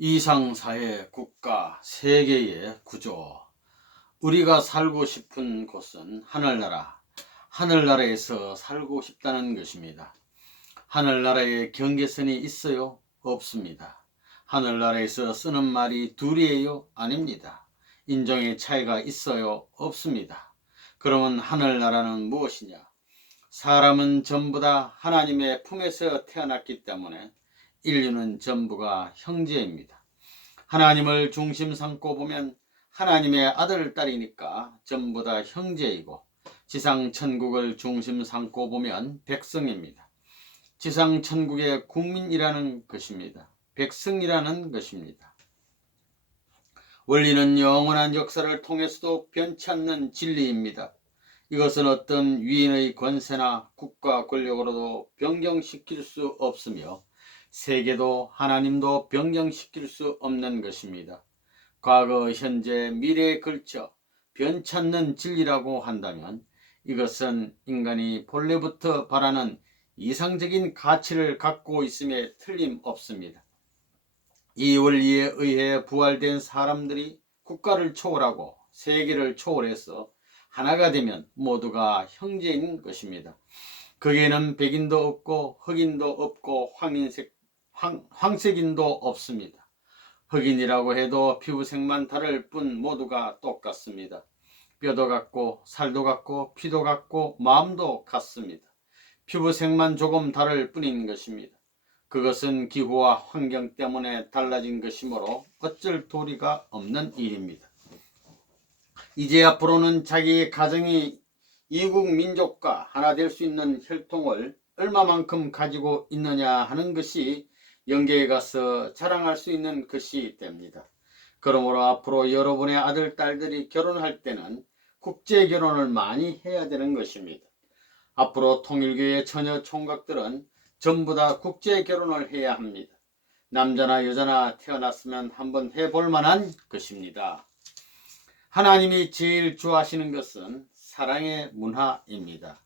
이상사회, 국가, 세계의 구조. 우리가 살고 싶은 곳은 하늘나라, 하늘나라에서 살고 싶다는 것입니다. 하늘나라에 경계선이 있어요? 없습니다. 하늘나라에서 쓰는 말이 둘이에요? 아닙니다. 인종의 차이가 있어요? 없습니다. 그러면 하늘나라는 무엇이냐? 사람은 전부 다 하나님의 품에서 태어났기 때문에 인류는 전부가 형제입니다. 하나님을 중심 삼고 보면 하나님의 아들, 딸이니까 전부 다 형제이고, 지상 천국을 중심 삼고 보면 백성입니다. 지상 천국의 국민이라는 것입니다. 백성이라는 것입니다. 원리는 영원한 역사를 통해서도 변치 않는 진리입니다. 이것은 어떤 위인의 권세나 국가 권력으로도 변경시킬 수 없으며 세계도 하나님도 변경시킬 수 없는 것입니다. 과거, 현재, 미래에 걸쳐 변치 않는 진리라고 한다면 이것은 인간이 본래부터 바라는 이상적인 가치를 갖고 있음에 틀림없습니다. 이 원리에 의해 부활된 사람들이 국가를 초월하고 세계를 초월해서 하나가 되면 모두가 형제인 것입니다. 거기에는 백인도 없고 흑인도 없고 황색인도 없습니다. 흑인이라고 해도 피부색만 다를 뿐 모두가 똑같습니다. 뼈도 같고 살도 같고 피도 같고 마음도 같습니다. 피부색만 조금 다를 뿐인 것입니다. 그것은 기후와 환경 때문에 달라진 것이므로 어쩔 도리가 없는 일입니다. 이제 앞으로는 자기의 가정이 이국 민족과 하나 될 수 있는 혈통을 얼마만큼 가지고 있느냐 하는 것이 영계에 가서 자랑할 수 있는 것이 됩니다. 그러므로 앞으로 여러분의 아들, 딸들이 결혼할 때는 국제 결혼을 많이 해야 되는 것입니다. 앞으로 통일교의 처녀 총각들은 전부 다 국제 결혼을 해야 합니다. 남자나 여자나 태어났으면 한번 해볼 만한 것입니다. 하나님이 제일 좋아하시는 것은 사랑의 문화입니다.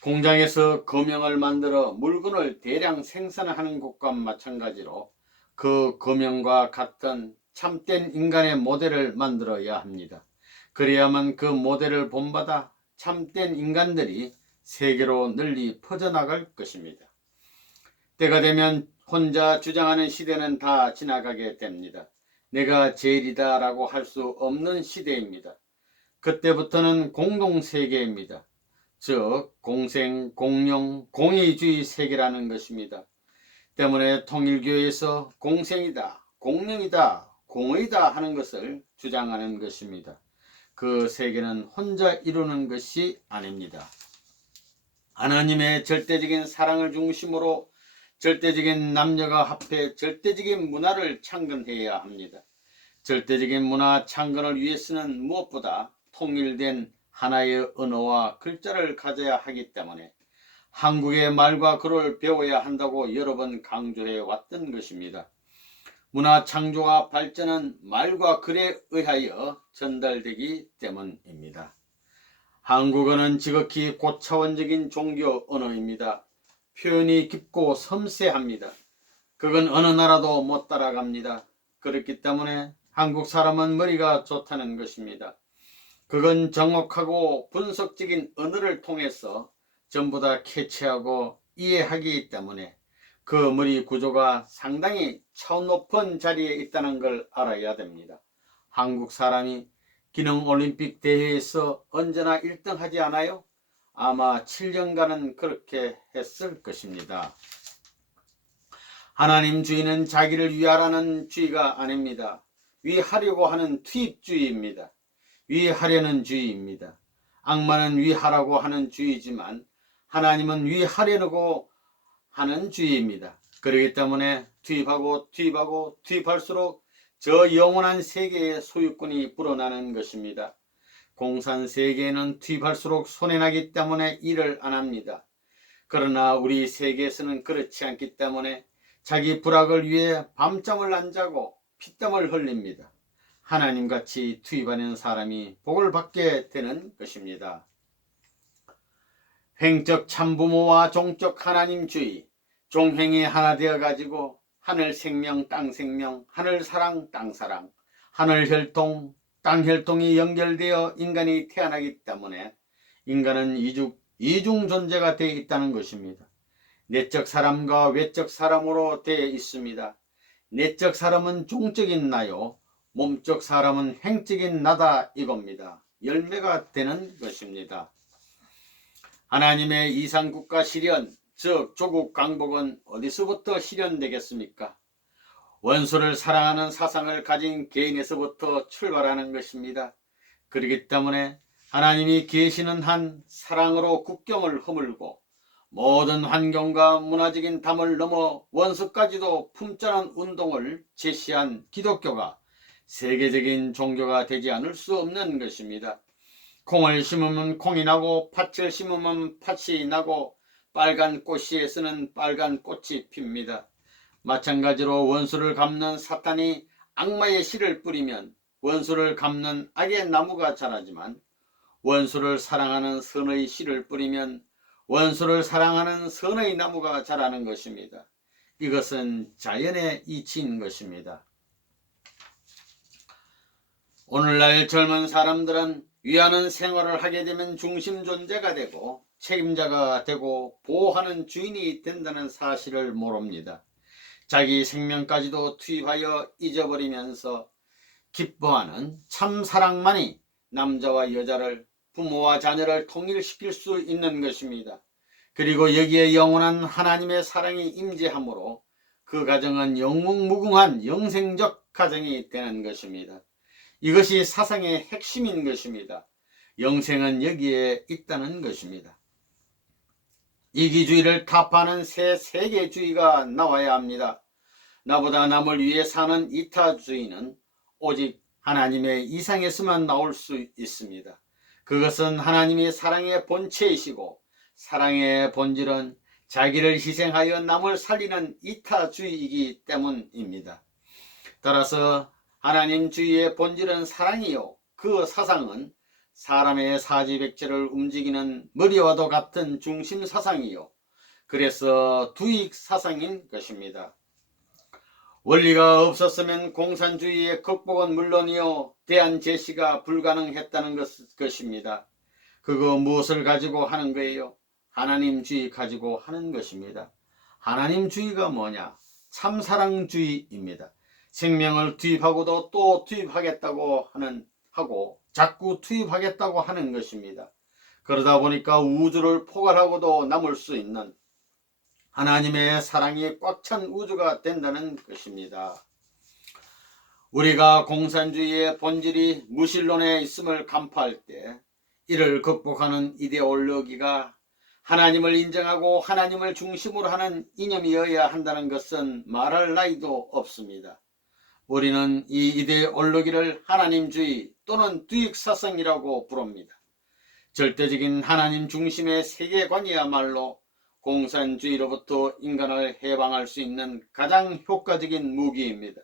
공장에서 금형을 만들어 물건을 대량 생산하는 것과 마찬가지로 그 금형과 같은 참된 인간의 모델을 만들어야 합니다. 그래야만 그 모델을 본받아 참된 인간들이 세계로 널리 퍼져나갈 것입니다. 때가 되면 혼자 주장하는 시대는 다 지나가게 됩니다. 내가 제일이다 라고 할 수 없는 시대입니다. 그때부터는 공동세계입니다. 즉 공생, 공영, 공의주의 세계라는 것입니다. 때문에 통일교에서 공생이다, 공영이다, 공의다 하는 것을 주장하는 것입니다. 그 세계는 혼자 이루는 것이 아닙니다. 하나님의 절대적인 사랑을 중심으로 절대적인 남녀가 합해 절대적인 문화를 창건해야 합니다. 절대적인 문화 창건을 위해서는 무엇보다 통일된 하나의 언어와 글자를 가져야 하기 때문에 한국의 말과 글을 배워야 한다고 여러 번 강조해 왔던 것입니다. 문화 창조와 발전은 말과 글에 의하여 전달되기 때문입니다. 한국어는 지극히 고차원적인 종교 언어입니다. 표현이 깊고 섬세합니다. 그건 어느 나라도 못 따라갑니다. 그렇기 때문에 한국 사람은 머리가 좋다는 것입니다. 그건 정확하고 분석적인 언어를 통해서 전부 다 캐치하고 이해하기 때문에 그 머리 구조가 상당히 차원 높은 자리에 있다는 걸 알아야 됩니다. 한국 사람이 기능올림픽 대회에서 언제나 1등 하지 않아요? 아마 7년간은 그렇게 했을 것입니다. 하나님 주의는 자기를 위하라는 주의가 아닙니다. 위하려고 하는 투입주의입니다. 위하려는 주의입니다. 악마는 위하라고 하는 주의지만 하나님은 위하려고 하는 주의입니다. 그렇기 때문에 투입할수록 저 영원한 세계의 소유권이 불어나는 것입니다. 공산 세계에는 투입할수록 손해나기 때문에 일을 안 합니다. 그러나 우리 세계에서는 그렇지 않기 때문에 자기 부락을 위해 밤잠을 안 자고 피땀을 흘립니다. 하나님같이 투입하는 사람이 복을 받게 되는 것입니다. 횡적 참부모와 종적 하나님주의, 종횡이 하나 되어 가지고 하늘 생명, 땅 생명, 하늘 사랑, 땅 사랑, 하늘 혈통, 땅 혈통이 연결되어 인간이 태어나기 때문에 인간은 이중 존재가 되어 있다는 것입니다. 내적 사람과 외적 사람으로 되어 있습니다. 내적 사람은 종적인 나요, 몸적 사람은 행적인 나다 이겁니다. 열매가 되는 것입니다. 하나님의 이상국가 실현, 즉 조국 강복은 어디서부터 실현되겠습니까? 원수를 사랑하는 사상을 가진 개인에서부터 출발하는 것입니다. 그렇기 때문에 하나님이 계시는 한 사랑으로 국경을 허물고 모든 환경과 문화적인 담을 넘어 원수까지도 품자는 운동을 제시한 기독교가 세계적인 종교가 되지 않을 수 없는 것입니다. 콩을 심으면 콩이 나고 팥을 심으면 팥이 나고 빨간 꽃씨에서는 빨간 꽃이 핍니다. 마찬가지로 원수를 갚는 사탄이 악마의 씨를 뿌리면 원수를 갚는 악의 나무가 자라지만 원수를 사랑하는 선의 씨를 뿌리면 원수를 사랑하는 선의 나무가 자라는 것입니다. 이것은 자연의 이치인 것입니다. 오늘날 젊은 사람들은 위하는 생활을 하게 되면 중심 존재가 되고 책임자가 되고 보호하는 주인이 된다는 사실을 모릅니다. 자기 생명까지도 투입하여 잊어버리면서 기뻐하는 참 사랑만이 남자와 여자를, 부모와 자녀를 통일시킬 수 있는 것입니다. 그리고 여기에 영원한 하나님의 사랑이 임재하므로 그 가정은 영웅무궁한 영생적 가정이 되는 것입니다. 이것이 사상의 핵심인 것입니다. 영생은 여기에 있다는 것입니다. 이기주의를 타파하는 새 세계주의가 나와야 합니다. 나보다 남을 위해 사는 이타주의는 오직 하나님의 이상에서만 나올 수 있습니다. 그것은 하나님의 사랑의 본체이시고 사랑의 본질은 자기를 희생하여 남을 살리는 이타주의이기 때문입니다. 따라서 하나님주의의 본질은 사랑이요, 그 사상은 사람의 사지백체를 움직이는 머리와도 같은 중심 사상이요, 그래서 두익 사상인 것입니다. 원리가 없었으면 공산주의의 극복은 물론이요 대안 제시가 불가능했다는 것입니다. 그거 무엇을 가지고 하는 거예요? 하나님주의 가지고 하는 것입니다. 하나님주의가 뭐냐? 참사랑주의입니다. 생명을 투입하고도 또 투입하겠다고 하고 자꾸 투입하겠다고 하는 것입니다. 그러다 보니까 우주를 포괄하고도 남을 수 있는 하나님의 사랑이 꽉 찬 우주가 된다는 것입니다. 우리가 공산주의의 본질이 무신론에 있음을 간파할 때 이를 극복하는 이데올로기가 하나님을 인정하고 하나님을 중심으로 하는 이념이어야 한다는 것은 말할 나위도 없습니다. 우리는 이 이데올로기를 하나님주의 또는 두익사상이라고 부릅니다. 절대적인 하나님 중심의 세계관이야말로 공산주의로부터 인간을 해방할 수 있는 가장 효과적인 무기입니다.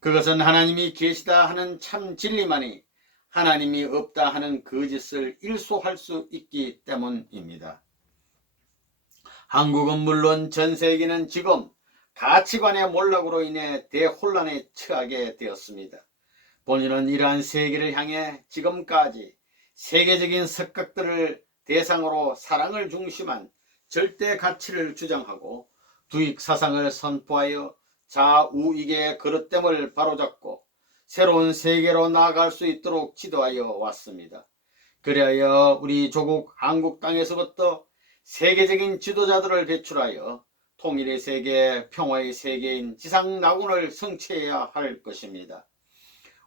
그것은 하나님이 계시다 하는 참 진리만이 하나님이 없다 하는 거짓을 일소할 수 있기 때문입니다. 한국은 물론 전 세계는 지금 가치관의 몰락으로 인해 대혼란에 처하게 되었습니다. 본인은 이러한 세계를 향해 지금까지 세계적인 석각들을 대상으로 사랑을 중심한 절대 가치를 주장하고 두익 사상을 선포하여 자우익의 그릇됨을 바로잡고 새로운 세계로 나아갈 수 있도록 지도하여 왔습니다. 그리하여 우리 조국 한국 땅에서부터 세계적인 지도자들을 배출하여 통일의 세계, 평화의 세계인 지상낙원을 성취해야 할 것입니다.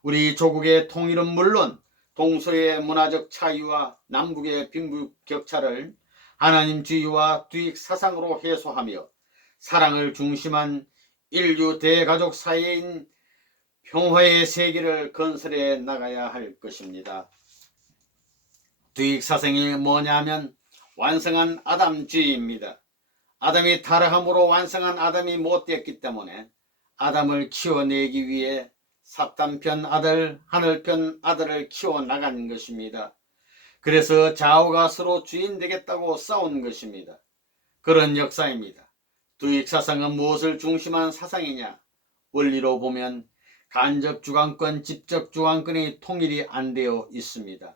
우리 조국의 통일은 물론 동서의 문화적 차이와 남북의 빈부격차를 하나님주의와 두익 사상으로 해소하며 사랑을 중심한 인류 대가족 사회인 평화의 세계를 건설해 나가야 할 것입니다. 두익 사상이 뭐냐면 완성한 아담주의입니다. 아담이 타락함으로 완성한 아담이 못되었기 때문에 아담을 키워내기 위해 사탄편 아들, 하늘편 아들을 키워나가는 것입니다. 그래서 좌우가 서로 주인 되겠다고 싸운 것입니다. 그런 역사입니다. 두익사상은 무엇을 중심한 사상이냐? 원리로 보면 간접 주관권, 직접 주관권의 통일이 안 되어 있습니다.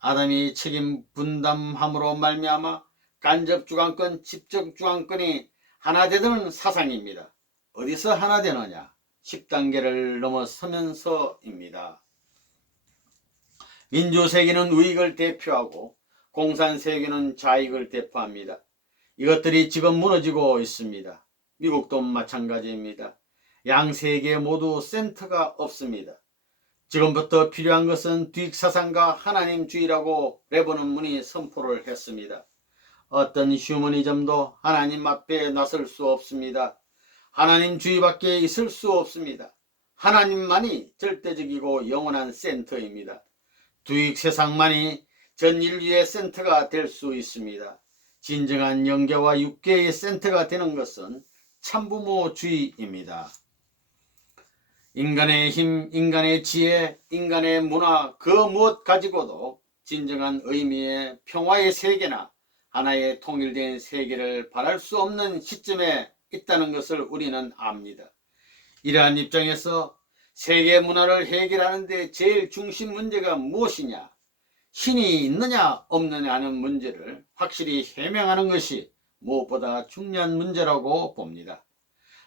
아담이 책임 분담함으로 말미암아 간접 주관권, 직접 주관권이 하나 되는 사상입니다. 어디서 하나 되느냐? 10단계를 넘어서면서입니다. 민주세계는 우익을 대표하고 공산세계는 좌익을 대표합니다. 이것들이 지금 무너지고 있습니다. 미국도 마찬가지입니다. 양세계 모두 센터가 없습니다. 지금부터 필요한 것은 두익사상과 하나님주의라고 레버넌 문이 선포를 했습니다. 어떤 휴머니즘도 하나님 앞에 나설 수 없습니다. 하나님주의밖에 있을 수 없습니다. 하나님만이 절대적이고 영원한 센터입니다. 두익세상만이 전 인류의 센터가 될 수 있습니다. 진정한 영계와 육계의 센터가 되는 것은 참부모주의입니다. 인간의 힘, 인간의 지혜, 인간의 문화 그 무엇 가지고도 진정한 의미의 평화의 세계나 하나의 통일된 세계를 바랄 수 없는 시점에 있다는 것을 우리는 압니다. 이러한 입장에서 세계 문화를 해결하는 데 제일 중심 문제가 무엇이냐? 신이 있느냐 없느냐 하는 문제를 확실히 해명하는 것이 무엇보다 중요한 문제라고 봅니다.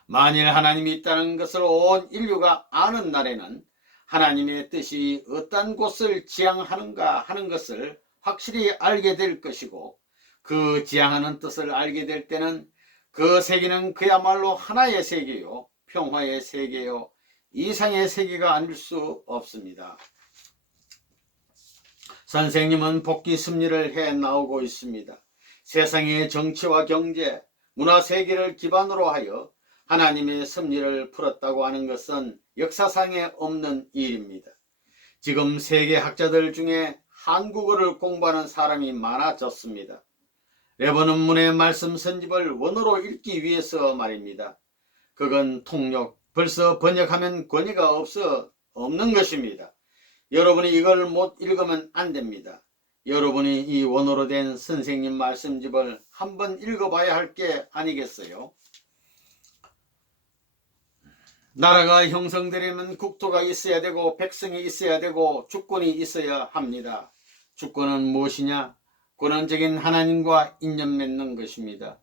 만일 하나님이 있다는 것을 온 인류가 아는 날에는 하나님의 뜻이 어떤 곳을 지향하는가 하는 것을 확실히 알게 될 것이고, 그 지향하는 뜻을 알게 될 때는 그 세계는 그야말로 하나의 세계요, 평화의 세계요, 이상의 세계가 아닐 수 없습니다. 선생님은 복귀 섭리를 해 나오고 있습니다. 세상의 정치와 경제, 문화 세계를 기반으로 하여 하나님의 섭리를 풀었다고 하는 것은 역사상에 없는 일입니다. 지금 세계 학자들 중에 한국어를 공부하는 사람이 많아졌습니다. 레버넌 문의 말씀 선집을 원어로 읽기 위해서 말입니다. 그건 통역, 벌써 번역하면 권위가 없는 것입니다. 여러분이 이걸 못 읽으면 안 됩니다. 여러분이 이 원어로 된 선생님 말씀집을 한번 읽어봐야 할 게 아니겠어요? 나라가 형성되려면 국토가 있어야 되고 백성이 있어야 되고 주권이 있어야 합니다. 주권은 무엇이냐? 권원적인 하나님과 인연 맺는 것입니다.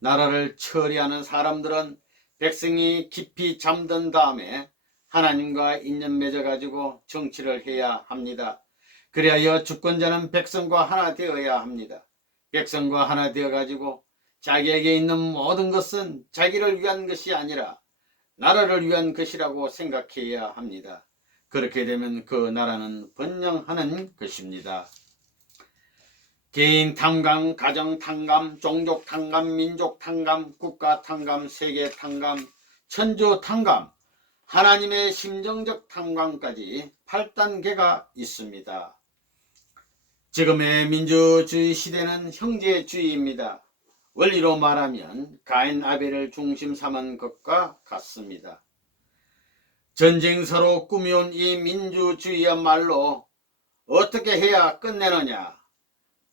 나라를 처리하는 사람들은 백성이 깊이 잠든 다음에 하나님과 인연 맺어가지고 정치를 해야 합니다. 그리하여 주권자는 백성과 하나 되어야 합니다. 백성과 하나 되어가지고 자기에게 있는 모든 것은 자기를 위한 것이 아니라 나라를 위한 것이라고 생각해야 합니다. 그렇게 되면 그 나라는 번영하는 것입니다. 개인 탕감, 가정 탕감, 종족 탕감, 민족 탕감, 국가 탕감, 세계 탕감, 천주 탕감, 하나님의 심정적 탕감까지 8단계가 있습니다. 지금의 민주주의 시대는 형제주의입니다. 원리로 말하면 가인 아벨을 중심 삼은 것과 같습니다. 전쟁서로 꾸며온 이 민주주의야말로 어떻게 해야 끝내느냐?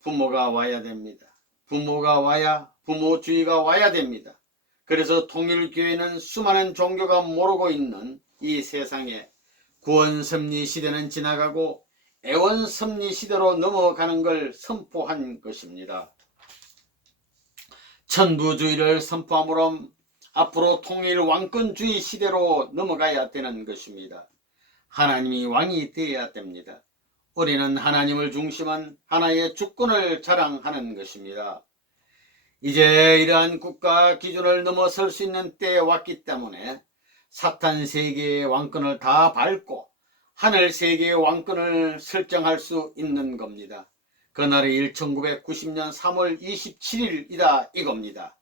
부모가 와야 됩니다. 부모가 와야 부모주의가 와야 됩니다. 그래서 통일교회는 수많은 종교가 모르고 있는 이 세상에 구원섭리 시대는 지나가고 애원섭리 시대로 넘어가는 걸 선포한 것입니다. 천부주의를 선포함으로 앞으로 통일 왕권주의 시대로 넘어가야 되는 것입니다. 하나님이 왕이 되어야 됩니다. 우리는 하나님을 중심한 하나의 주권을 자랑하는 것입니다. 이제 이러한 국가 기준을 넘어설 수 있는 때에 왔기 때문에 사탄 세계의 왕권을 다 밟고 하늘 세계의 왕권을 설정할 수 있는 겁니다. 그날이 1990년 3월 27일이다 이겁니다.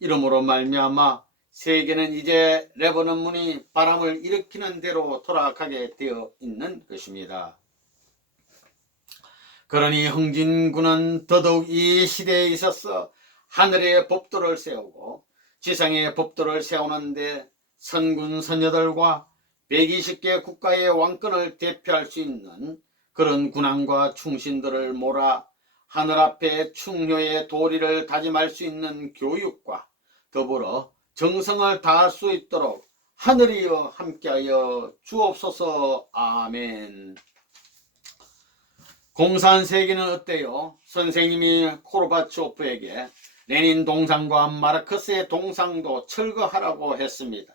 이러므로 말미암아 세계는 이제 레버넌 문이 바람을 일으키는 대로 돌아가게 되어 있는 것입니다. 그러니 흥진군은 더더욱 이 시대에 있어서 하늘의 법도를 세우고 지상의 법도를 세우는데 선군 선녀들과 120개 국가의 왕권을 대표할 수 있는 그런 군왕과 충신들을 몰아 하늘 앞에 충효의 도리를 다짐할 수 있는 교육과 더불어 정성을 다할 수 있도록 하늘이여 함께하여 주옵소서. 아멘. 공산세계는 어때요? 선생님이 코르바초프에게 레닌 동상과 마르크스의 동상도 철거하라고 했습니다.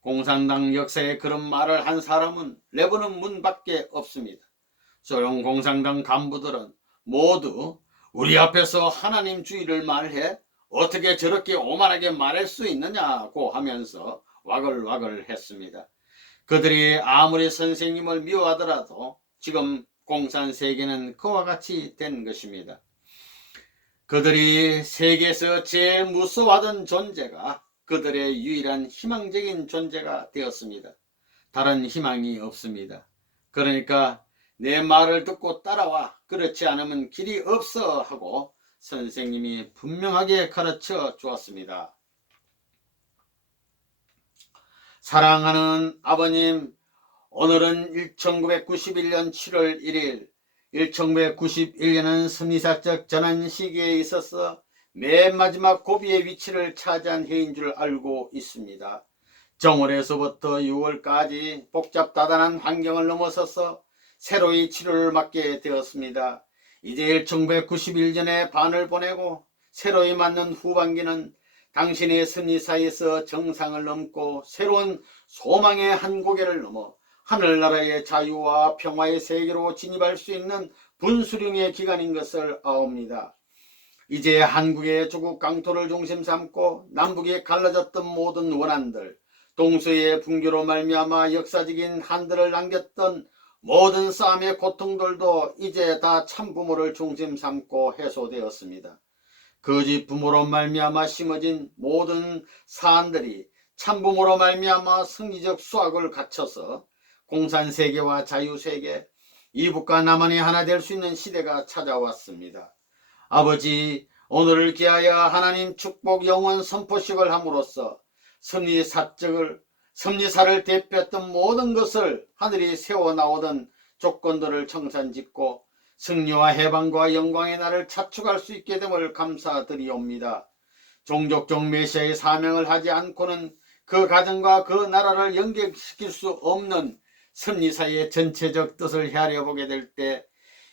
공산당 역사에 그런 말을 한 사람은 레버넌 문밖에 없습니다. 소련 공산당 간부들은 모두 우리 앞에서 하나님주의를 말해? 어떻게 저렇게 오만하게 말할 수 있느냐고 하면서 와글와글 했습니다. 그들이 아무리 선생님을 미워하더라도 지금 공산세계는 그와 같이 된 것입니다. 그들이 세계에서 제일 무서워하던 존재가 그들의 유일한 희망적인 존재가 되었습니다. 다른 희망이 없습니다. 그러니까 내 말을 듣고 따라와, 그렇지 않으면 길이 없어 하고 선생님이 분명하게 가르쳐 주었습니다. 사랑하는 아버님, 오늘은 1991년 7월 1일 1991년은 승리사적 전환 시기에 있어서 맨 마지막 고비의 위치를 차지한 해인 줄 알고 있습니다. 정월에서부터 6월까지 복잡다단한 환경을 넘어서서 새로이 치료를 맞게 되었습니다. 이제 1991년의 반을 보내고 새로이 맞는 후반기는 당신의 승리사에서 정상을 넘고 새로운 소망의 한 고개를 넘어 하늘나라의 자유와 평화의 세계로 진입할 수 있는 분수령의 기간인 것을 아옵니다. 이제 한국의 조국 강토를 중심 삼고 남북이 갈라졌던 모든 원한들, 동서의 분교로 말미암아 역사적인 한들을 남겼던 모든 싸움의 고통들도 이제 다 참부모를 중심 삼고 해소되었습니다. 거짓 부모로 말미암아 심어진 모든 사안들이 참부모로 말미암아 승리적 수확을 갖춰서 공산세계와 자유세계, 이북과 남한이 하나 될 수 있는 시대가 찾아왔습니다. 아버지, 오늘을 기하여 하나님 축복 영원 선포식을 함으로써 승리사를 대표했던 모든 것을 하늘이 세워나오던 조건들을 청산짓고 승리와 해방과 영광의 날을 자축할 수 있게 됨을 감사드리옵니다. 종족적 메시아의 사명을 하지 않고는 그 가정과 그 나라를 연결시킬 수 없는 승리사의 전체적 뜻을 헤아려 보게 될 때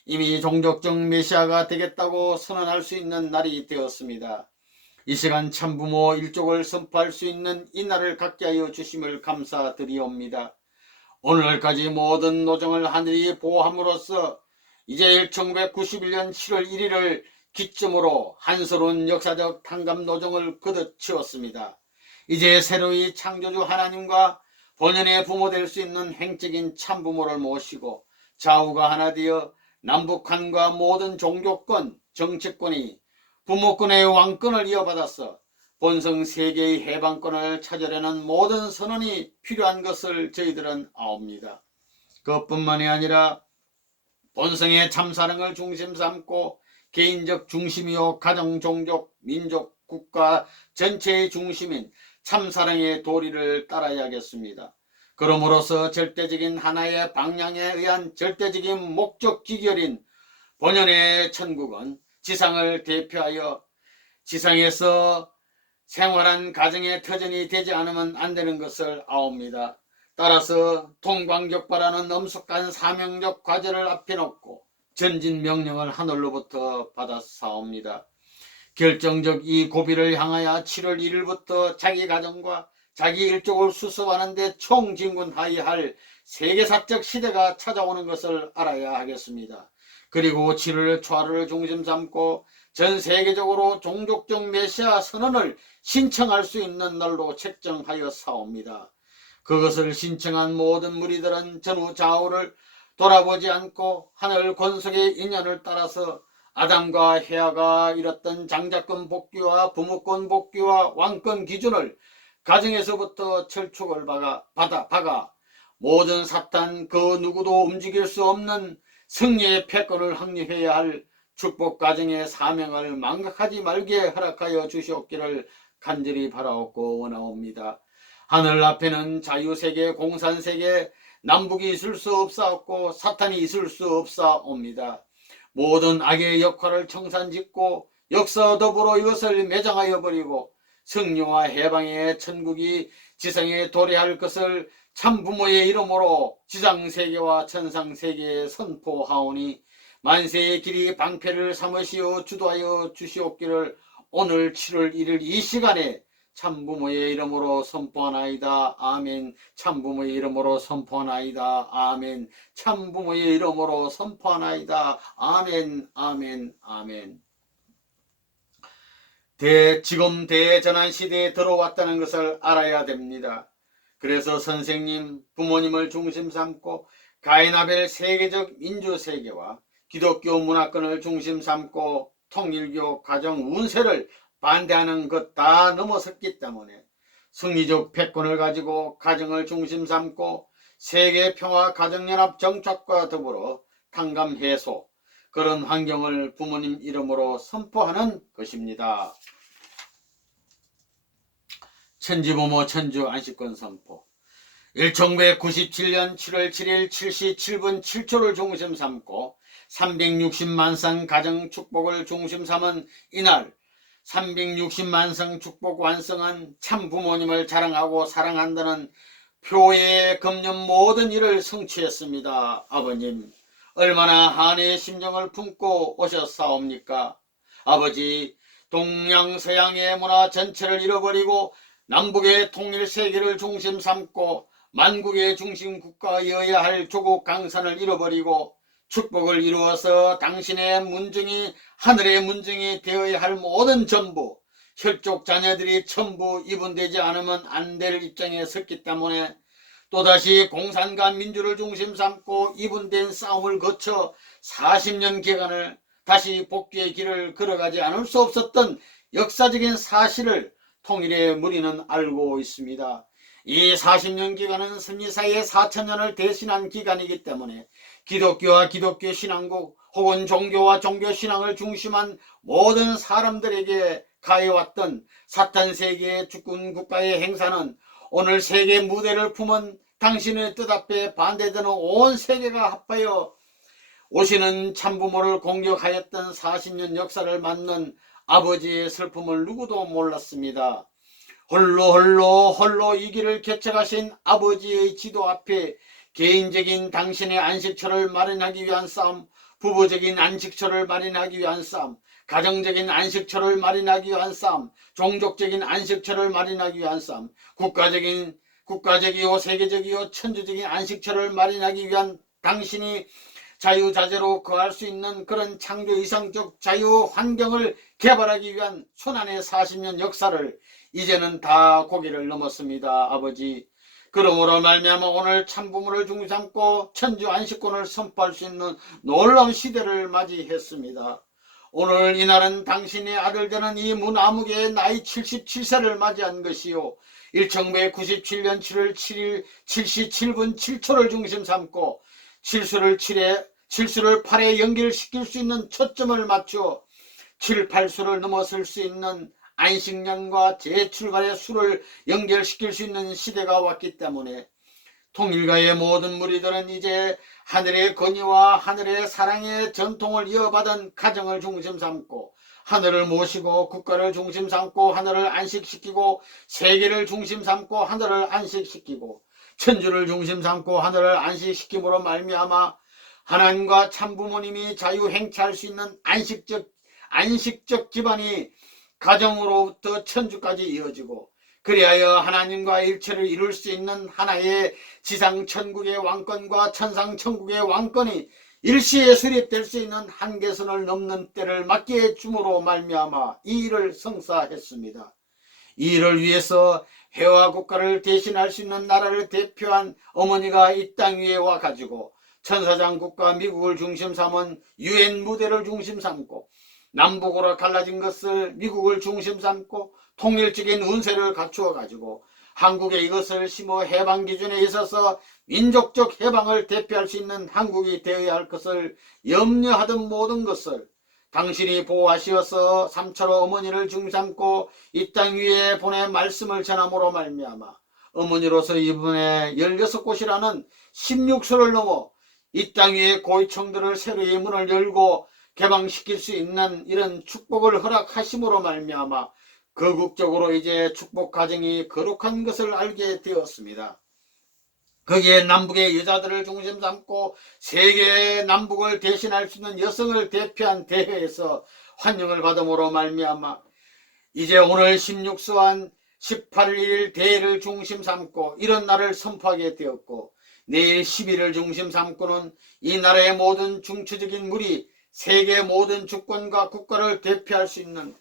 이미 종족적 메시아가 되겠다고 선언할 수 있는 날이 되었습니다. 이 시간 참부모 일족을 선포할 수 있는 이 날을 갖게 하여 주심을 감사드리옵니다. 오늘까지 모든 노정을 하늘이 보호함으로써 이제 1991년 7월 1일을 기점으로 한스러운 역사적 탄감 노정을 거듭치웠습니다. 이제 새로이 창조주 하나님과 본연의 부모 될 수 있는 행적인 참부모를 모시고 좌우가 하나 되어 남북한과 모든 종교권, 정치권이 부모권의 왕권을 이어받아서 본성 세계의 해방권을 찾으려는 모든 선언이 필요한 것을 저희들은 아옵니다. 그것뿐만이 아니라 본성의 참사랑을 중심 삼고 개인적 중심이요 가정, 종족, 민족, 국가 전체의 중심인 참사랑의 도리를 따라야겠습니다. 그러므로서 절대적인 하나의 방향에 의한 절대적인 목적 기결인 본연의 천국은 지상을 대표하여 지상에서 생활한 가정의 터전이 되지 않으면 안 되는 것을 아옵니다. 따라서 통광격발하는 엄숙한 사명적 과제를 앞에 놓고 전진 명령을 하늘로부터 받았사옵니다. 결정적 이 고비를 향하여 7월 1일부터 자기 가정과 자기 일족을 수습하는 데 총진군하여야 할 세계사적 시대가 찾아오는 것을 알아야 하겠습니다. 그리고 7월 초하루를 중심 삼고 전 세계적으로 종족적 메시아 선언을 신청할 수 있는 날로 책정하여 사옵니다. 그것을 신청한 모든 무리들은 전후 좌우를 돌아보지 않고 하늘 권속의 인연을 따라서 아담과 헤아가 이뤘던 장자권 복귀와 부모권 복귀와 왕권 기준을 가정에서부터 철축을 박아 모든 사탄 그 누구도 움직일 수 없는 승리의 패권을 확립해야 할 축복 가정의 사명을 망각하지 말게 허락하여 주시옵기를 간절히 바라옵고 원하옵니다. 하늘 앞에는 자유세계, 공산세계, 남북이 있을 수 없사옵고 사탄이 있을 수 없사옵니다. 모든 악의 역할을 청산짓고 역사 더불어 이것을 매장하여 버리고 승리와 해방의 천국이 지상에 도래할 것을 참부모의 이름으로 지상세계와 천상세계에 선포하오니 만세의 길이 방패를 삼으시어 주도하여 주시옵기를 오늘 7월 1일 이 시간에 참부모의 이름으로 선포하나이다. 아멘. 참부모의 이름으로 선포하나이다. 아멘. 참부모의 이름으로 선포하나이다. 아멘. 아멘. 아멘. 지금 대전환 시대에 들어왔다는 것을 알아야 됩니다. 그래서 선생님, 부모님을 중심 삼고 가인아벨 세계적 민주세계와 기독교 문화권을 중심 삼고 통일교 가정 운세를 반대하는 것 다 넘어섰기 때문에 승리적 패권을 가지고 가정을 중심 삼고 세계 평화 가정연합 정착과 더불어 탕감 해소, 그런 환경을 부모님 이름으로 선포하는 것입니다. 천지부모 천주 안식권 선포. 1997년 7월 7일 7시 7분 7초를 중심 삼고 360만 성 가정 축복을 중심 삼은 이날 360만 성 축복 완성한 참 부모님을 자랑하고 사랑한다는 표에 금년 모든 일을 성취했습니다. 아버님, 얼마나 한해의 심정을 품고 오셨사옵니까? 아버지, 동양서양의 문화 전체를 잃어버리고 남북의 통일 세계를 중심 삼고 만국의 중심 국가여야 할 조국 강산을 잃어버리고 축복을 이루어서 당신의 문증이 하늘의 문증이 되어야 할 모든 전부 혈족 자녀들이 전부 이분되지 않으면 안 될 입장에 섰기 때문에 또다시 공산과 민주를 중심 삼고 이분된 싸움을 거쳐 40년 기간을 다시 복귀의 길을 걸어가지 않을 수 없었던 역사적인 사실을 통일의 무리는 알고 있습니다. 이 40년 기간은 승리사의 4천년을 대신한 기간이기 때문에 기독교와 기독교 신앙국 혹은 종교와 종교 신앙을 중심한 모든 사람들에게 가해왔던 사탄 세계의 주권 국가의 행사는 오늘 세계 무대를 품은 당신의 뜻 앞에 반대되는 온 세계가 합하여 오시는 참부모를 공격하였던 40년 역사를 맞는 아버지의 슬픔을 누구도 몰랐습니다. 홀로 이 길을 개척하신 아버지의 지도 앞에 개인적인 당신의 안식처를 마련하기 위한 싸움, 부부적인 안식처를 마련하기 위한 싸움, 가정적인 안식처를 마련하기 위한 싸움, 종족적인 안식처를 마련하기 위한 싸움, 국가적이요 세계적이요 천주적인 안식처를 마련하기 위한 당신이 자유자재로 거할 수 있는 그런 창조 이상적 자유 환경을 개발하기 위한 순환의 40년 역사를 이제는 다 고개를 넘었습니다. 아버지, 그러므로 말미암아 오늘 참부모를 중심 삼고 천주 안식권을 선포할 수 있는 놀라운 시대를 맞이했습니다. 오늘 이날은 당신의 아들 되는 이 문아무개의 나이 77세를 맞이한 것이요 1997년 7월 7일 7시 7분 7초를 중심 삼고 칠수를 8에 연결시킬 수 있는 초점을 맞춰 7, 8수를 넘어설 수 있는 안식년과 재출발의 수를 연결시킬 수 있는 시대가 왔기 때문에 통일가의 모든 무리들은 이제 하늘의 권위와 하늘의 사랑의 전통을 이어받은 가정을 중심 삼고 하늘을 모시고 국가를 중심 삼고 하늘을 안식시키고 세계를 중심 삼고 하늘을 안식시키고 천주를 중심 삼고 하늘을 안식시킴으로 말미암아 하나님과 참부모님이 자유행차할 수 있는 안식적 기반이 가정으로부터 천주까지 이어지고 그리하여 하나님과 일체를 이룰 수 있는 하나의 지상천국의 왕권과 천상천국의 왕권이 일시에 수립될 수 있는 한계선을 넘는 때를 맞게 해줌으로 말미암아 이 일을 성사했습니다. 이 일을 위해서 해와 국가를 대신할 수 있는 나라를 대표한 어머니가 이 땅 위에 와가지고 천사장국과 미국을 중심 삼은 유엔 무대를 중심 삼고 남북으로 갈라진 것을 미국을 중심 삼고 통일적인 운세를 갖추어 가지고 한국에 이것을 심어 해방 기준에 있어서 민족적 해방을 대표할 수 있는 한국이 되어야 할 것을 염려하던 모든 것을 당신이 보호하시어서 삼차로 어머니를 중심 삼고 이 땅 위에 보내 말씀을 전함으로 말미암아 어머니로서 이분의 16곳이라는 16수를 넘어 이 땅 위에 고위청들을 새로이 문을 열고 개방시킬 수 있는 이런 축복을 허락하심으로 말미암아 거국적으로 이제 축복 가정이 거룩한 것을 알게 되었습니다. 거기에 남북의 여자들을 중심 삼고 세계 남북을 대신할 수 있는 여성을 대표한 대회에서 환영을 받음으로 말미암아 이제 오늘 16수한 18일 1일 대회를 중심 삼고 이런 날을 선포하게 되었고, 내일 10일을 중심 삼고는 이 나라의 모든 중추적인 무리, 세계 모든 주권과 국가를 대표할 수 있는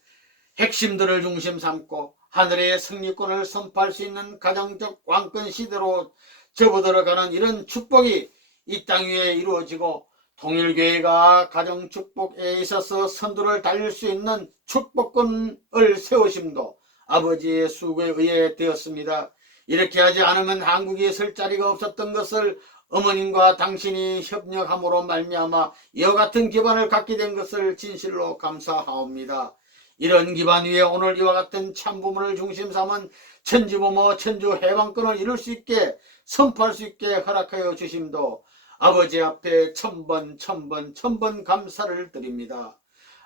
핵심들을 중심 삼고 하늘의 승리권을 선포할 수 있는 가정적 왕권 시대로 접어들어가는 이런 축복이 이 땅 위에 이루어지고, 통일교회가 가정축복에 있어서 선두를 달릴 수 있는 축복권을 세우심도 아버지의 수고에 의해 되었습니다. 이렇게 하지 않으면 한국에 설 자리가 없었던 것을 어머님과 당신이 협력함으로 말미암아 이와 같은 기반을 갖게 된 것을 진실로 감사하옵니다. 이런 기반 위에 오늘 이와 같은 참부모를 중심 삼은 천지부모 천주 해방권을 이룰 수 있게 선포할 수 있게 허락하여 주심도 아버지 앞에 천번 감사를 드립니다.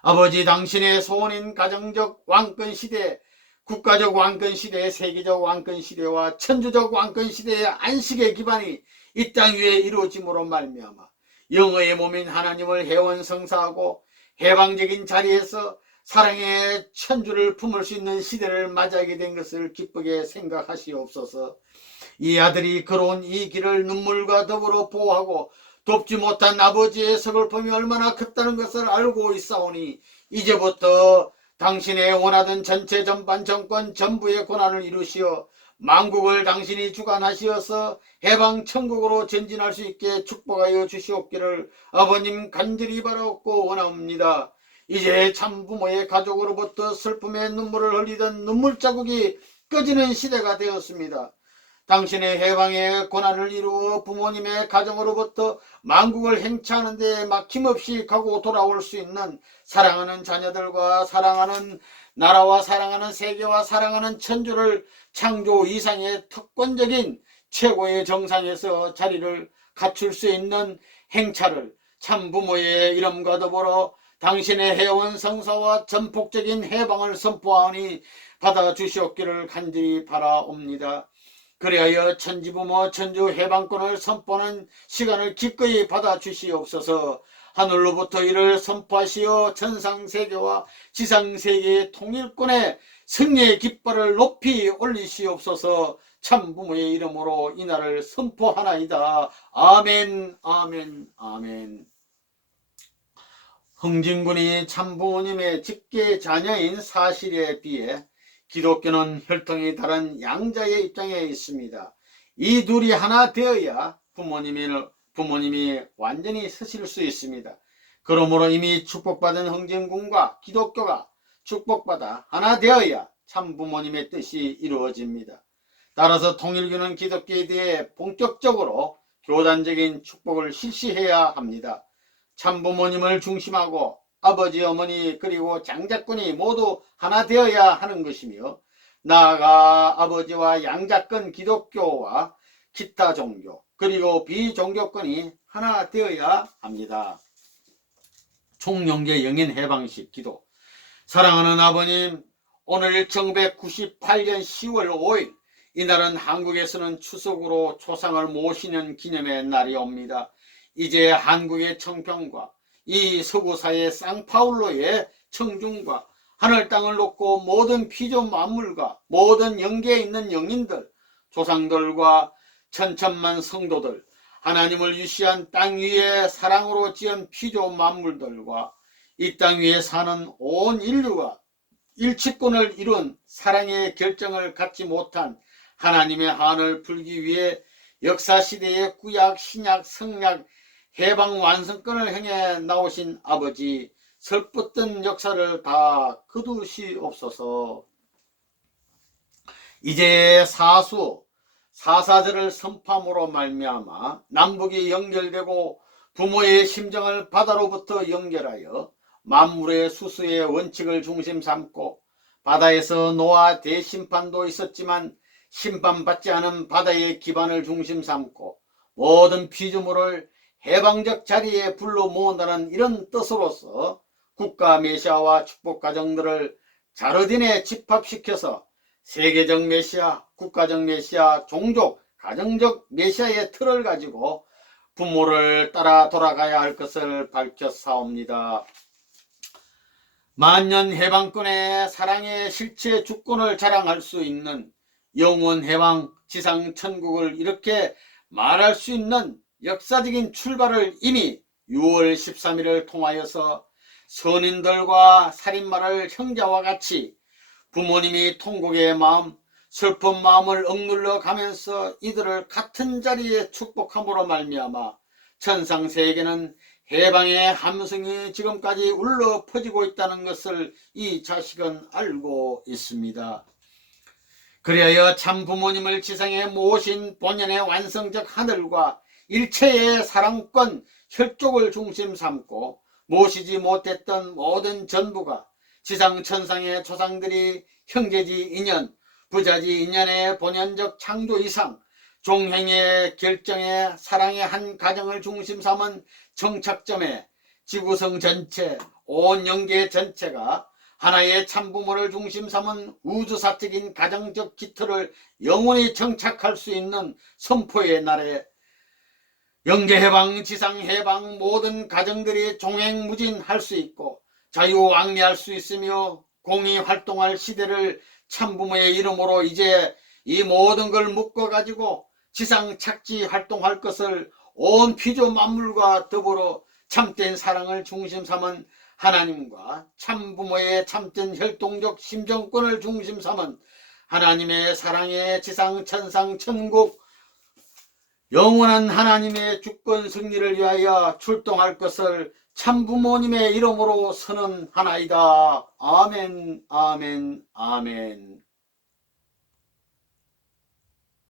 아버지, 당신의 소원인 가정적 왕권시대, 국가적 왕권시대, 세계적 왕권시대와 천주적 왕권시대의 안식의 기반이 이 땅 위에 이루어짐으로 말미암아 영어의 몸인 하나님을 해원성사하고 해방적인 자리에서 사랑의 천주를 품을 수 있는 시대를 맞이하게 된 것을 기쁘게 생각하시옵소서. 이 아들이 걸어온 이 길을 눈물과 더불어 보호하고 돕지 못한 아버지의 서글픔이 얼마나 컸다는 것을 알고 있사오니 이제부터 당신의 원하던 전체 전반 정권 전부의 권한을 이루시어 만국을 당신이 주관하시어서 해방 천국으로 전진할 수 있게 축복하여 주시옵기를 아버님 간절히 바라옵고 원합니다. 이제 참부모의 가족으로부터 슬픔의 눈물을 흘리던 눈물 자국이 꺼지는 시대가 되었습니다. 당신의 해방의 권한을 이루어 부모님의 가정으로부터 만국을 행차하는 데 막힘없이 가고 돌아올 수 있는 사랑하는 자녀들과 사랑하는 나라와 사랑하는 세계와 사랑하는 천주를 창조 이상의 특권적인 최고의 정상에서 자리를 갖출 수 있는 행차를 참부모의 이름과 더불어 당신의 해원 성사와 전폭적인 해방을 선포하오니 받아주시옵기를 간절히 바라옵니다. 그리하여 천지부모 천주 해방권을 선포하는 시간을 기꺼이 받아주시옵소서. 하늘로부터 이를 선포하시어 천상세계와 지상세계의 통일권의 승리의 깃발을 높이 올리시옵소서. 참부모의 이름으로 이 날을 선포하나이다. 아멘, 아멘, 아멘. 흥진군이 참부모님의 직계 자녀인 사실에 비해 기독교는 혈통이 다른 양자의 입장에 있습니다. 이 둘이 하나 되어야 부모님이 완전히 서실 수 있습니다. 그러므로 이미 축복받은 흥진군과 기독교가 축복받아 하나 되어야 참부모님의 뜻이 이루어집니다. 따라서 통일교는 기독교에 대해 본격적으로 교단적인 축복을 실시해야 합니다. 참부모님을 중심하고 아버지, 어머니 그리고 장자권이 모두 하나 되어야 하는 것이며, 나아가 아버지와 양자권 기독교와 기타 종교 그리고 비종교권이 하나 되어야 합니다. 총영계 영인 해방식 기도. 사랑하는 아버님, 오늘 1998년 10월 5일 이날은 한국에서는 추석으로 조상을 모시는 기념의 날이 옵니다. 이제 한국의 청평과 이 서구사의 쌍파울로의 청중과 하늘 땅을 놓고 모든 피조 만물과 모든 영계에 있는 영인들, 조상들과 천천만 성도들, 하나님을 유시한 땅 위에 사랑으로 지은 피조 만물들과 이 땅 위에 사는 온 인류가 일치권을 이룬 사랑의 결정을 갖지 못한 하나님의 한을 풀기 위해 역사시대의 구약, 신약, 성약, 해방 완성권을 행해 나오신 아버지, 설붙던 역사를 다 거두시옵소서. 이제 사사절을 선포함으로 말미암아 남북이 연결되고 부모의 심정을 바다로부터 연결하여 만물의 수수의 원칙을 중심 삼고, 바다에서 노아 대심판도 있었지만 심판받지 않은 바다의 기반을 중심 삼고 모든 피조물을 해방적 자리에 불러 모은다는 이런 뜻으로서 국가 메시아와 축복 가정들을 자르딘에 집합시켜서 세계적 메시아, 국가적 메시아, 종족, 가정적 메시아의 틀을 가지고 부모를 따라 돌아가야 할 것을 밝혔사옵니다. 만년 해방권의 사랑의 실체 주권을 자랑할 수 있는 영원 해방 지상 천국을 이렇게 말할 수 있는 역사적인 출발을 이미 6월 13일을 통하여서 선인들과 살인마를 형제와 같이 부모님이 통곡의 마음, 슬픈 마음을 억눌러 가면서 이들을 같은 자리에 축복함으로 말미암아 천상세계는 해방의 함성이 지금까지 울려 퍼지고 있다는 것을 이 자식은 알고 있습니다. 그리하여 참 부모님을 지상에 모신 본연의 완성적 하늘과 일체의 사랑권 혈족을 중심 삼고 모시지 못했던 모든 전부가 지상 천상의 조상들이 형제지 인연, 부자지 인연의 본연적 창조 이상 종행의 결정에 사랑의 한 가정을 중심 삼은 정착점에 지구성 전체, 온 영계 전체가 하나의 참부모를 중심 삼은 우주사적인 가정적 기틀을 영원히 정착할 수 있는 선포의 날에 영계해방, 지상해방 모든 가정들이 종횡무진할 수 있고 자유왕래할 수 있으며 공의 활동할 시대를 참부모의 이름으로 이제 이 모든 걸 묶어가지고 지상착지 활동할 것을 온 피조 만물과 더불어 참된 사랑을 중심 삼은 하나님과 참부모의 참된 혈통적 심정권을 중심 삼은 하나님의 사랑의 지상 천상 천국 영원한 하나님의 주권 승리를 위하여 출동할 것을 참부모님의 이름으로 선언하나이다. 아멘, 아멘, 아멘.